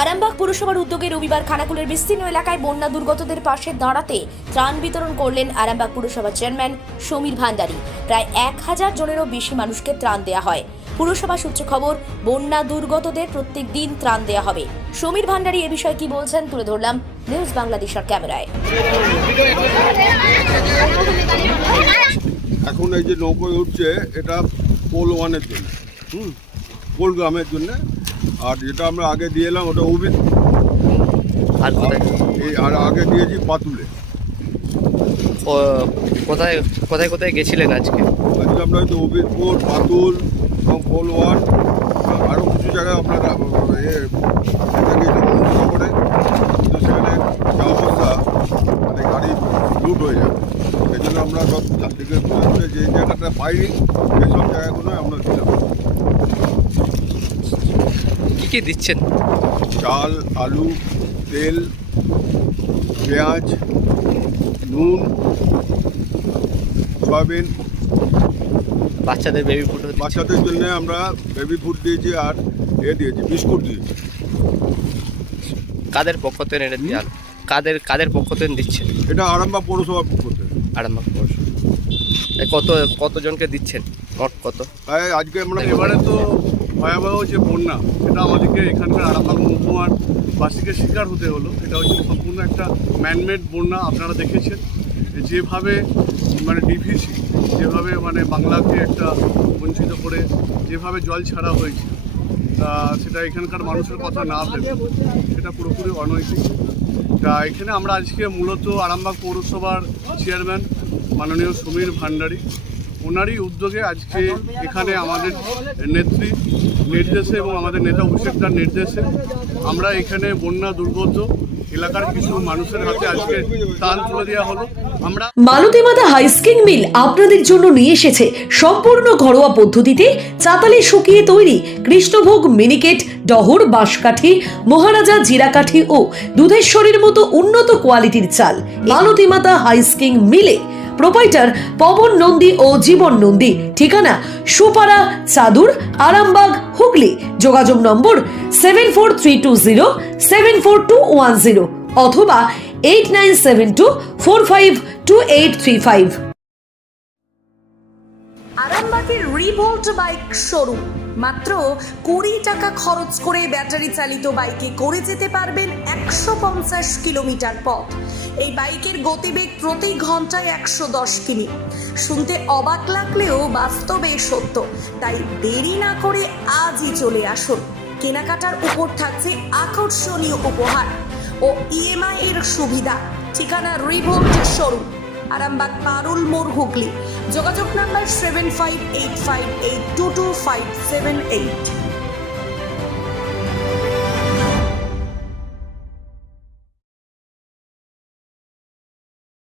আরামবাগ পুরসভার উদ্যোগে রবিবার খানাকুলের বিস্তীর্ণ এলাকায় বন্যা দুর্গতদের পাশে দাঁড়াতে ত্রাণ বিতরণ করলেন আরামবাগ পুরসভার চেয়ারম্যান সমীর ভান্ডারী। প্রায় 1000 জনেরও বেশি মানুষকে ত্রাণ দেওয়া হয়। পুরসভা সূত্রে খবর, বন্যা দুর্গতদের প্রত্যেক দিন ত্রাণ দেওয়া হবে। সমীর ভান্ডারী এ বিষয়ে কি বলছেন তুলে ধরলাম নিউজ বাংলাদেশের ক্যামেরায়। এখন এই যে নৌকোয় উঠছে, এটা পোল ওয়ানের জন্য, পোল গ্রামের জন্য। আর যেটা আমরা আগে দিয়ে এলাম ওটা উবিদ, আর আগে দিয়েছি পাতুলে। কোথায় কোথায় কোথায় গেছিলেন আজকে? আজকে আমরা হয়তো উবিদপুর, পাতুল এবং পোল ওয়ান, আরও কিছু জায়গায় আপনারা করে, কিন্তু সেখানে যা অবস্থা, মানে গাড়ি লুট হয়ে যাবে। এই জন্য আমরা সব যাত্রীকে বলে যে জায়গাটা পাইনি সেসব জায়গাগুলো আমরা দিলাম। কী কী দিচ্ছেন? চাল, আলু, তেল, পেঁয়াজ, নুন, সয়াবিন। বাচ্চাদের বেবি ফুড, বাচ্চাদের জন্য আমরা বেবি ফুড দিয়েছি আর দিয়েছি বিস্কুট দিয়েছি। কাদের পক্ষ থেকে এটা দিয়ে কাদের পক্ষ থেকে দিচ্ছেন? এটা আরামবাগ পৌরসভার পক্ষ থেকে। আরামবাগ পৌরসভা কতজনকে দিচ্ছেন? মোট কত? আজকে আমরা এবারে তো ভয়াবহ যে বন্যা, এটা আমাদেরকে এখানকার আরামবাগ মহকুমার বাসীকে শিকার হতে হলো। এটা হচ্ছে সম্পূর্ণ একটা ম্যানমেড বন্যা। আপনারা দেখেছেন যেভাবে মানে ডিভিসি, যেভাবে মানে বাংলাকে একটা বঞ্চিত করে যেভাবে জল ছাড়া হয়েছে, সেটা এখানকার মানুষের কথা না ভেবে সেটা পুরোপুরি অনৈতিক। তা এখানে আমরা আজকে মূলত আরামবাগ পৌরসভার চেয়ারম্যান মাননীয় সমীর ভান্ডারী, ওনারই উদ্যোগে আজকে এখানে আমাদের নেত্রী নির্দেশে এবং আমাদের নেতা অভিষেকদার নির্দেশে আমরা এখানে বন্যা দুর্গত এলাকার কিছু মানুষের হাতে আজকে ত্রাণ তুলে দেওয়া হলো। আমরা মালতী মাতা হাইস্কিং মিল আপনাদের জন্য নিয়ে এসেছে সম্পূর্ণ ঘরোয়া পদ্ধতিতে চাতালে শুকিয়ে তৈরি কৃষ্ণভোগ মিনিকেট, ডহর, বাঁশকাঠি, মহারাজা জিরাকাঠি ও দুধেশ্বরীর মতো উন্নত কোয়ালিটির চাল। মালতী মাতা হাইস্কিং মিলে প্রোপাইটার পবন নন্দী ও জীবন নন্দী। ঠিকানা সুপারা, চাদুর, আরামবাগ, হুগলি। যোগাযোগ নম্বর 7432074210 অথবা 8972452835। আরামবাগের রিভোল্ট বাইক শোরুম। মাত্র 20 টাকা খরচ করে ব্যাটারি চালিত বাইকে করে যেতে পারবেন 150 কিলোমিটার পথ। এই বাইকের গতিবেগ প্রতি ঘন্টায় 110 কিমি। শুনতে অবাক লাগলেও বাস্তবে সত্য। তাই দেরি না করে আজই চলে আসুন। কেনাকাটার উপর থাকছে আকর্ষণীয় উপহার ও ইএমআই এর সুবিধা। ঠিকানা রিভোল্ট শোরুম, আরামবাগ পারুল মোড়, হুগলি। যোগাযোগ নাম্বার 7585822578।